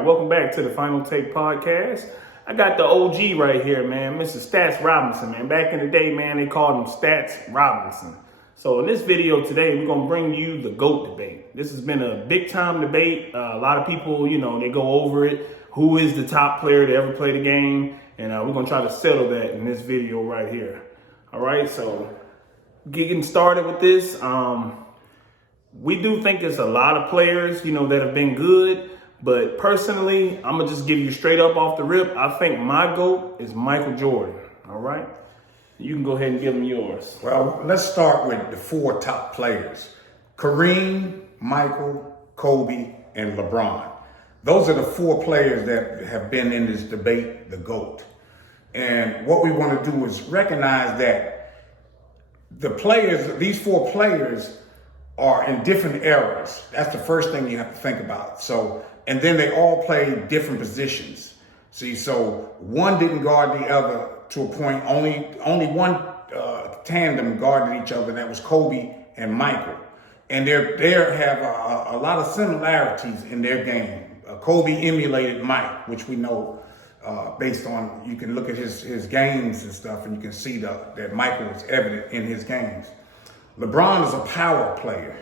right, welcome back to the Final Take Podcast. I got the OG right here, man, Mr. Stats Robinson, man. Back in the day, man, they called him Stats Robinson. So in this video today, we're going to bring you the GOAT debate. This has been a big time debate. A lot of people, they go over it. Who is the top player to ever play the game? And we're going to try to settle that in this video right here. All right, so getting started with this, we do think there's a lot of players, that have been good. But personally, I'm going to just give you straight up off the rip. I think my GOAT is Michael Jordan. All right? You can go ahead and give him yours. Well, let's start with the four top players. Kareem, Michael, Kobe, and LeBron. Those are the four players that have been in this debate, the GOAT. And what we want to do is recognize that these four players are in different eras. That's the first thing you have to think about. And then they all play different positions. See, so one didn't guard the other to a point. Only one tandem guarded each other, and that was Kobe and Michael. And they have a lot of similarities in their game. Kobe emulated Mike, which we know based on, you can look at his games and stuff, and you can see that Michael was evident in his games. LeBron is a power player.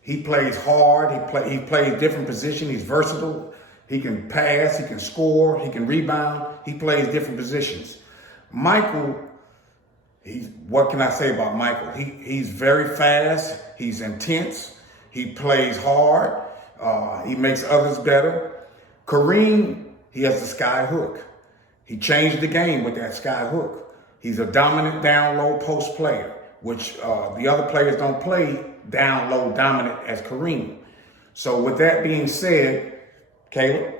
He plays hard. He plays different positions. He's versatile. He can pass. He can score. He can rebound. He plays different positions. Michael, what can I say about Michael? He's very fast. He's intense. He plays hard. He makes others better. Kareem, he has the sky hook. He changed the game with that sky hook. He's a dominant down low post player, which the other players don't play down low dominant as Kareem. So with that being said, Caleb?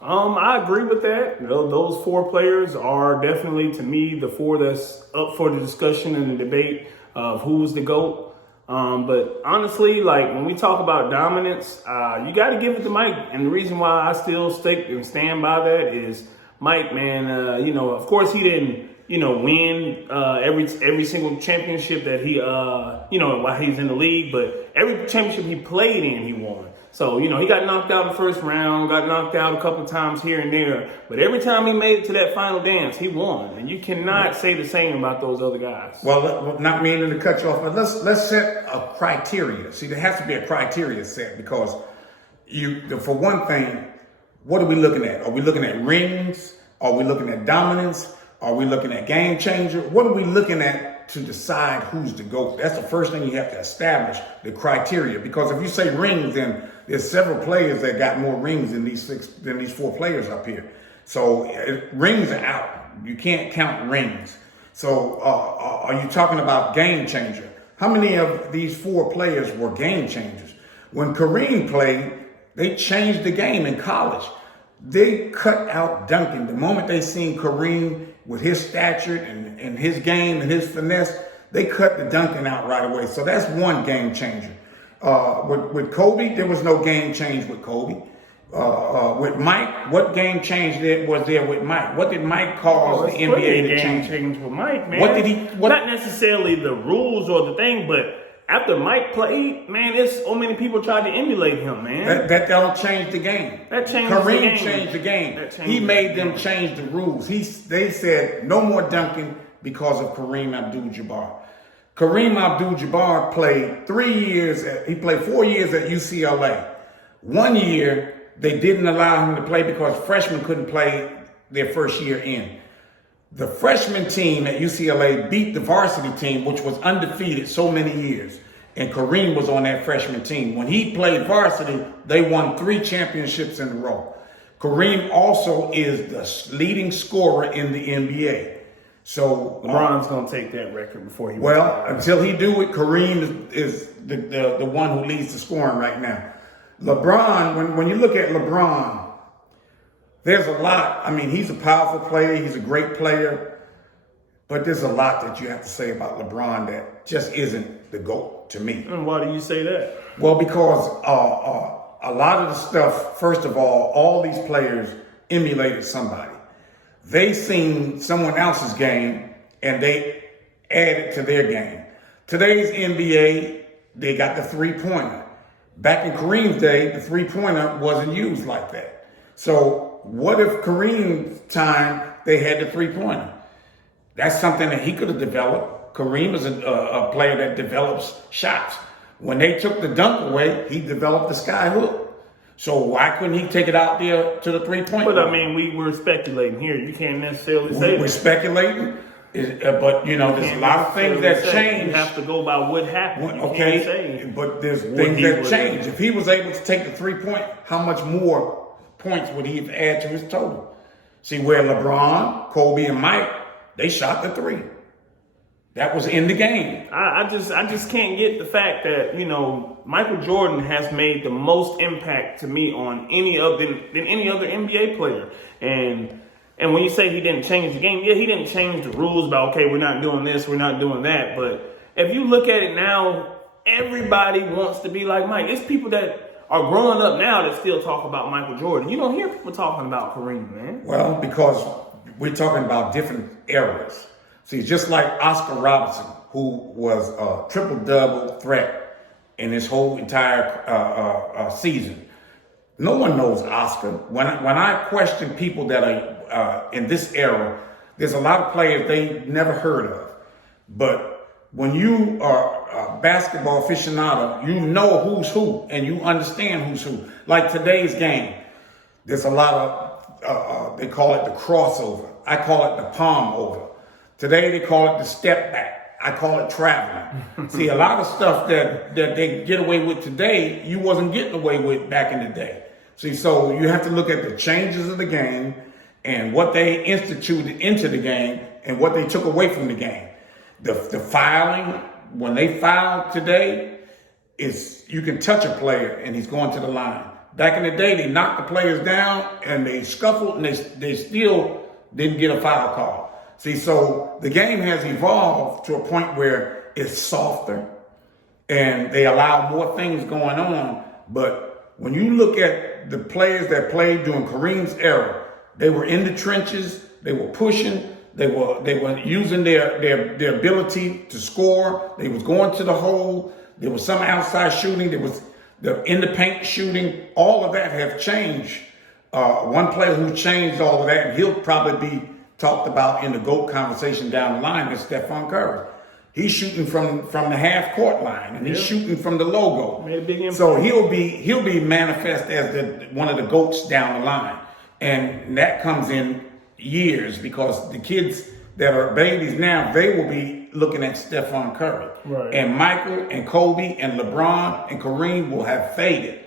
I agree with that. Those four players are definitely, to me, the four that's up for the discussion and the debate of who's the GOAT. But honestly, when we talk about dominance, you got to give it to Mike. And the reason why I still stick and stand by that is Mike, man, of course he didn't, win every single championship that he, while he's in the league. But every championship he played in, he won. So, he got knocked out in the first round, got knocked out a couple of times here and there. But every time he made it to that final dance, he won. And you cannot say the same about those other guys. Well, not meaning to cut you off, but let's set a criteria. See, there has to be a criteria set because for one thing, what are we looking at? Are we looking at rings? Are we looking at dominance? Are we looking at game changer? What are we looking at to decide who's the GOAT? That's the first thing you have to establish, the criteria. Because if you say rings, then there's several players that got more rings than these four players up here. So rings are out. You can't count rings. So are you talking about game changer? How many of these four players were game changers? When Kareem played, they changed the game in college. They cut out dunking. The moment they seen Kareem with his stature and his game and his finesse, they cut the dunking out right away. So that's one game changer. With Kobe, there was no game change with Kobe. With Mike, what game change was there with Mike? What did Mike cause the NBA to change with Mike, man? What did he? Not necessarily the rules or the thing, but after Mike played, man, there's so many people tried to emulate him, man. That don't change the game. That changed Kareem the game. Changed the game. He made them change the rules. They said no more dunking because of Kareem Abdul-Jabbar. Kareem Abdul-Jabbar played 3 years. He played 4 years at UCLA. 1 year they didn't allow him to play because freshmen couldn't play their first year in. The freshman team at UCLA beat the varsity team, which was undefeated so many years. And Kareem was on that freshman team. When he played varsity, they won 3 championships in a row. Kareem also is the leading scorer in the NBA. So LeBron's going to take that record before he retires. Until he do it, Kareem is the one who leads the scoring right now. LeBron, when you look at LeBron, there's a lot. I mean, he's a powerful player. He's a great player. But there's a lot that you have to say about LeBron that just isn't the GOAT to me. And why do you say that? Well, because a lot of the stuff, first of all these players emulated somebody. They seen someone else's game and they added to their game. Today's NBA, they got the three-pointer. Back in Kareem's day, the three-pointer wasn't used like that. So what if Kareem's time they had the three-pointer? That's something that he could have developed. Kareem is a player that develops shots. When they took the dunk away, he developed the sky hook. So why couldn't he take it out there to the three-point But line? I mean, we're speculating here. You can't necessarily say We're that. speculating, but there's a lot of things that change. You have to go by what happened. You Okay, can't say but there's what things he that was- change. If he was able to take the 3-point, how much more points would he have added to his total? See, where LeBron, Kobe, and Mike, they shot the three. That was in the game. I just can't get the fact that, Michael Jordan has made the most impact to me on any other than any other NBA player. And when you say he didn't change the game, yeah, he didn't change the rules about, okay, we're not doing this, we're not doing that. But if you look at it now, everybody wants to be like Mike. It's people that are growing up now that still talk about Michael Jordan. You don't hear people talking about Kareem, man. Well, because we're talking about different eras. See, just like Oscar Robertson, who was a triple-double threat in his whole entire season. No one knows Oscar. When I question people that are in this era, there's a lot of players they never heard of. But when you are a basketball aficionado, you know who's who and you understand who's who. Like today's game, there's a lot of, they call it the crossover. I call it the palm over. Today they call it the step back. I call it traveling. See, a lot of stuff that they get away with today, you wasn't getting away with back in the day. See, so you have to look at the changes of the game and what they instituted into the game and what they took away from the game. The fouling, when they foul today, is you can touch a player and he's going to the line. Back in the day, they knocked the players down and they scuffled and they still didn't get a foul call. See, so the game has evolved to a point where it's softer and they allow more things going on. But when you look at the players that played during Kareem's era, they were in the trenches, they were pushing, they were using their ability to score, they was going to the hole, there was some outside shooting, there was the in the paint shooting. All of that have changed. One player who changed all of that, and he'll probably be talked about in the GOAT conversation down the line, is Stephen Curry. He's shooting from the half court line, and he's shooting from the logo. Made a big impact. So he'll be manifest as one of the GOATs down the line, and that comes in years because the kids that are babies now, they will be looking at Stephen Curry, right. And Michael and Kobe and LeBron and Kareem will have faded,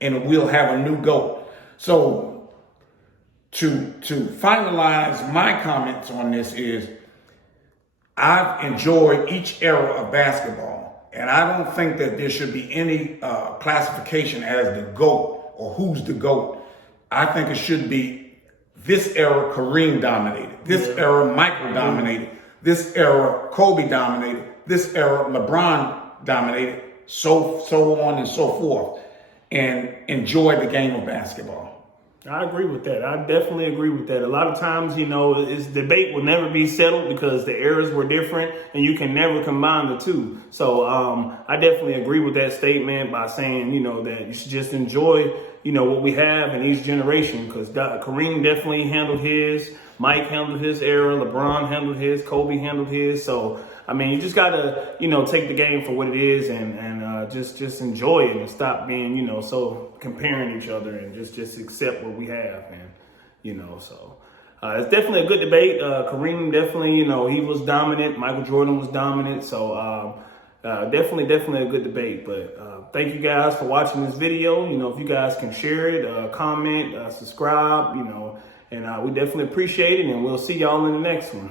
and we'll have a new GOAT. So to finalize my comments on this is, I've enjoyed each era of basketball, and I don't think that there should be any classification as the GOAT or who's the GOAT. I think it should be this era Kareem dominated, this era Michael dominated, this era Kobe dominated, this era LeBron dominated, so on and so forth, and enjoy the game of basketball. I agree with that. I definitely agree with that. A lot of times, this debate will never be settled because the eras were different and you can never combine the two. So I definitely agree with that statement by saying, that you should just enjoy, what we have in each generation, because Kareem definitely handled his, Mike handled his era, LeBron handled his, Kobe handled his. So, you just got to, take the game for what it is and just enjoy it and stop being, so comparing each other and just accept what we have. And, so it's definitely a good debate. Kareem definitely, he was dominant. Michael Jordan was dominant. So definitely a good debate. But thank you guys for watching this video. If you guys can share it, comment, subscribe, and we definitely appreciate it. And we'll see y'all in the next one.